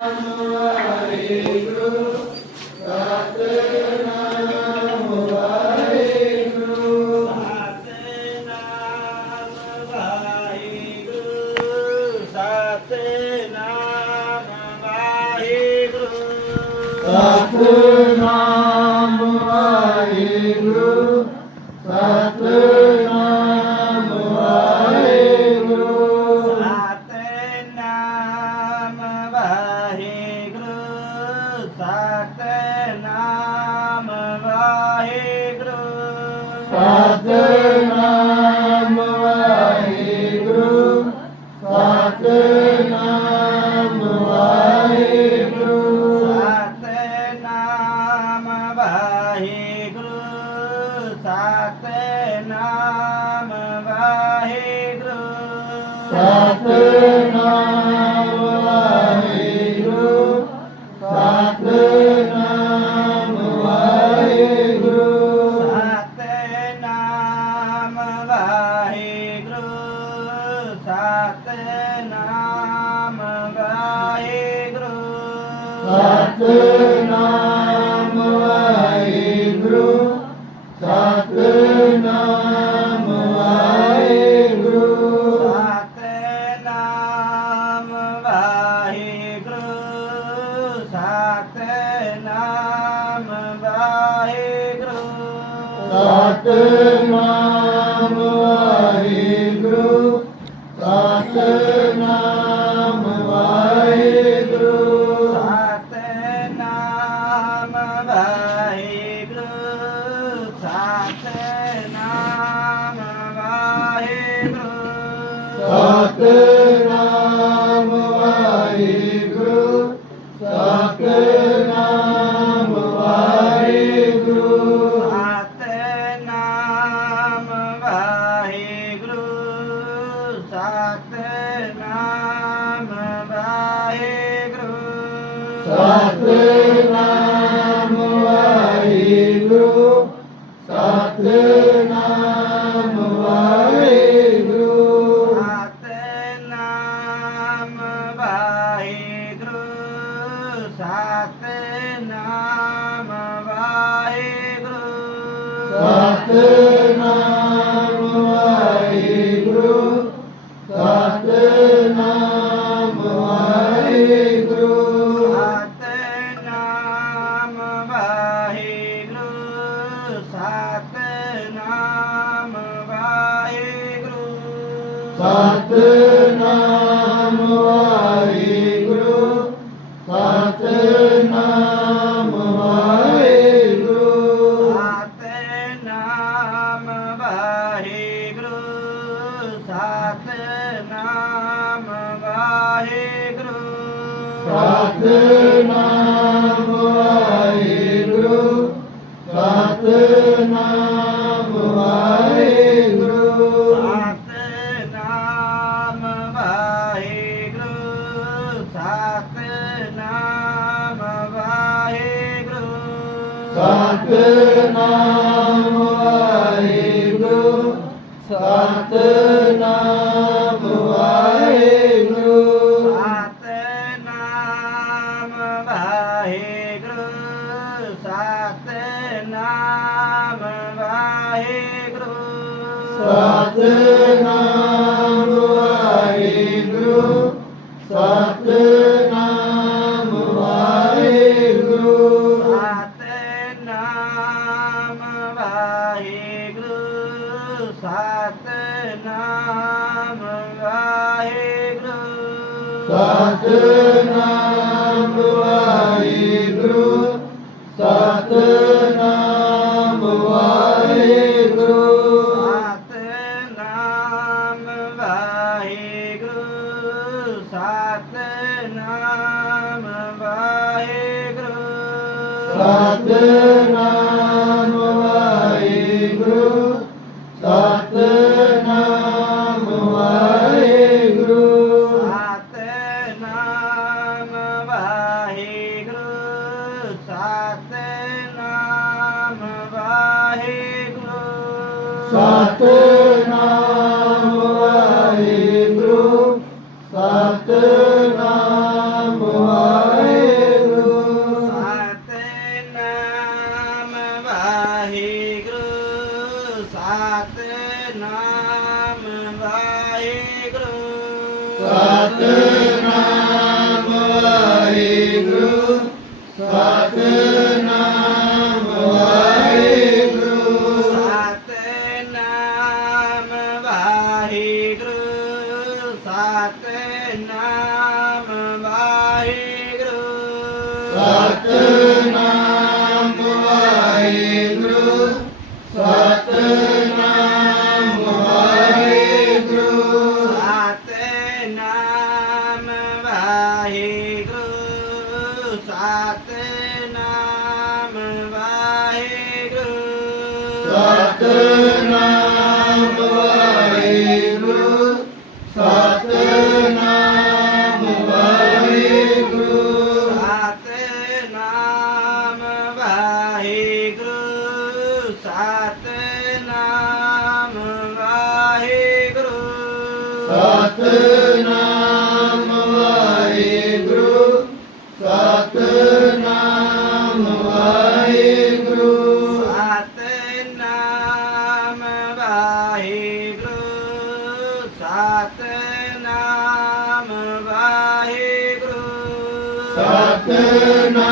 Hare Guru Tatena. Amen. Adonai. Satnam Waheguru Satnam Satnam Waheguru. Lord. Atena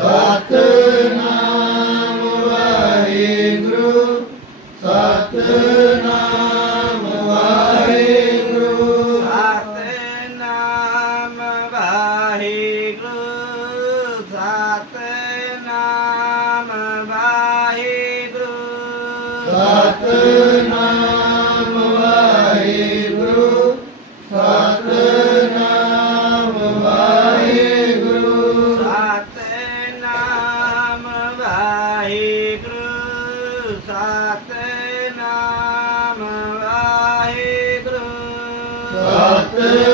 Atena. Até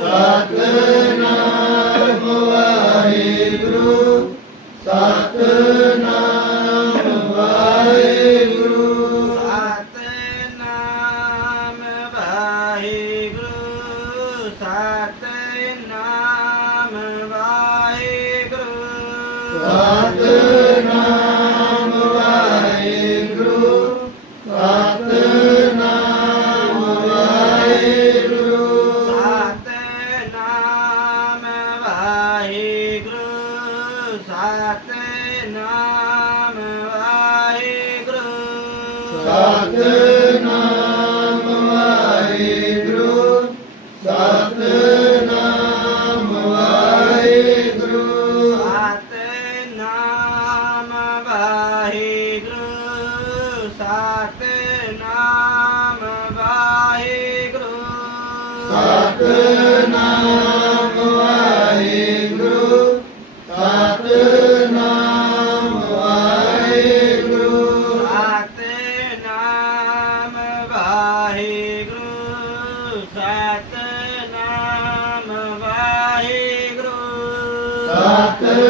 Satnam Waheguru. 만들 காத்து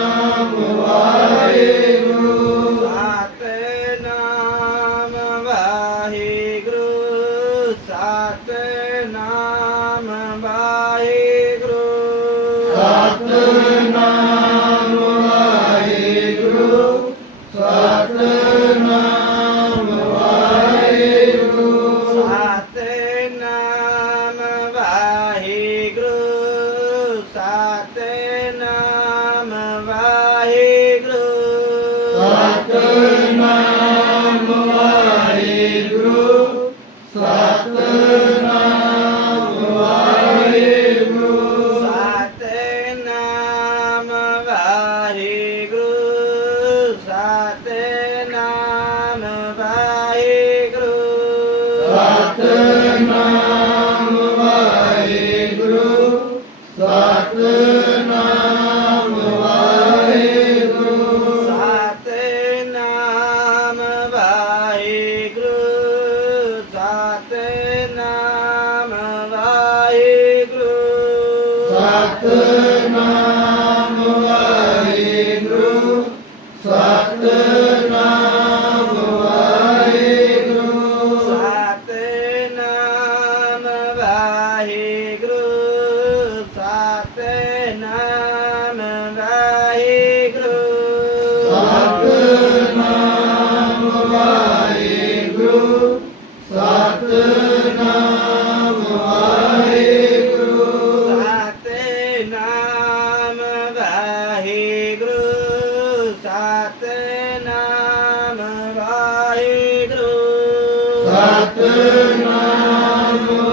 What good? Phật cứ nói Satnam.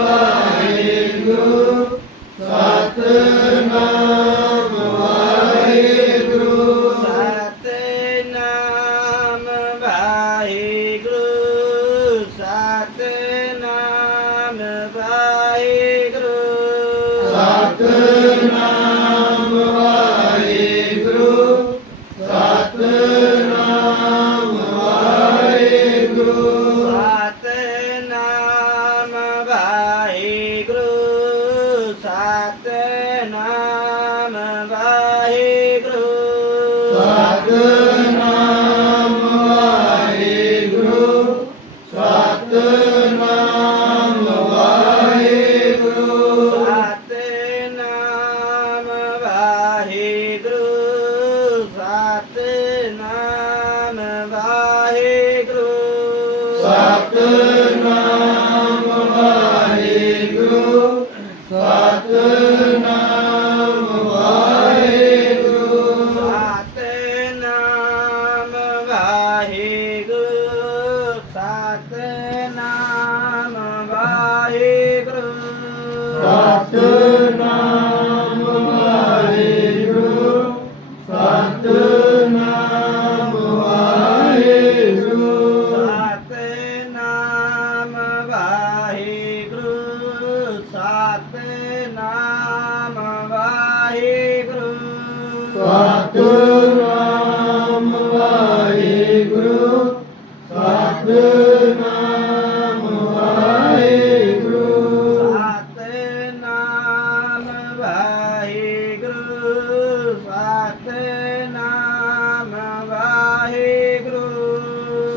Satu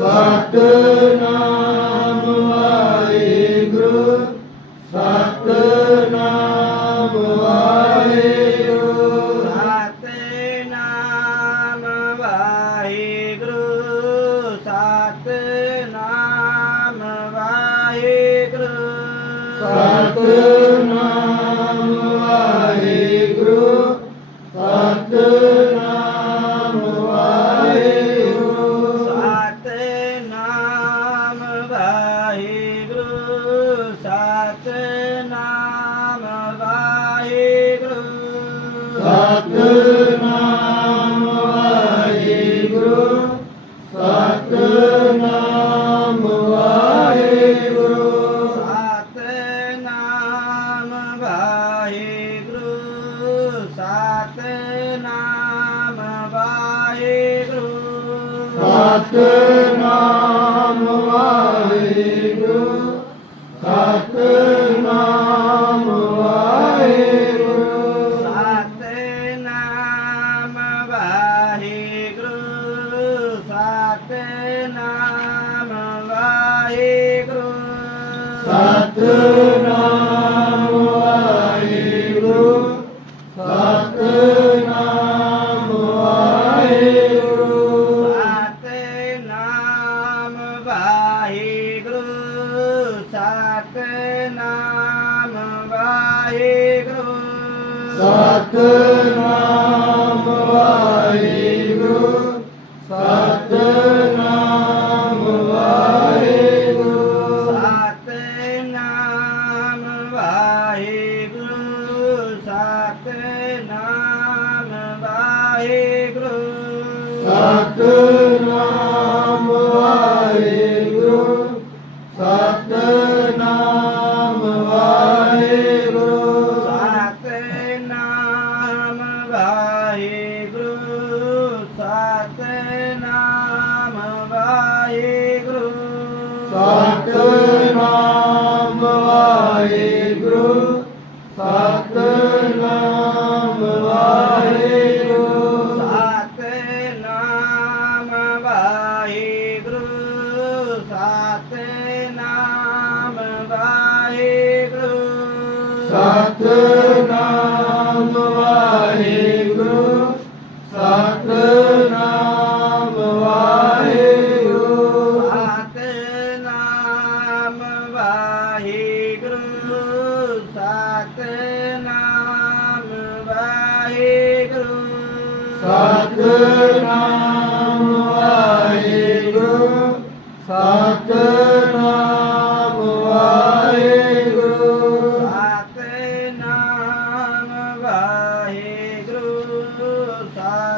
Satnam. Amen. ਸਤਿ ਸਤਨਾਮ ਵਾਹਿਗੁਰੂ। ਸਤਿ ਸਤਿ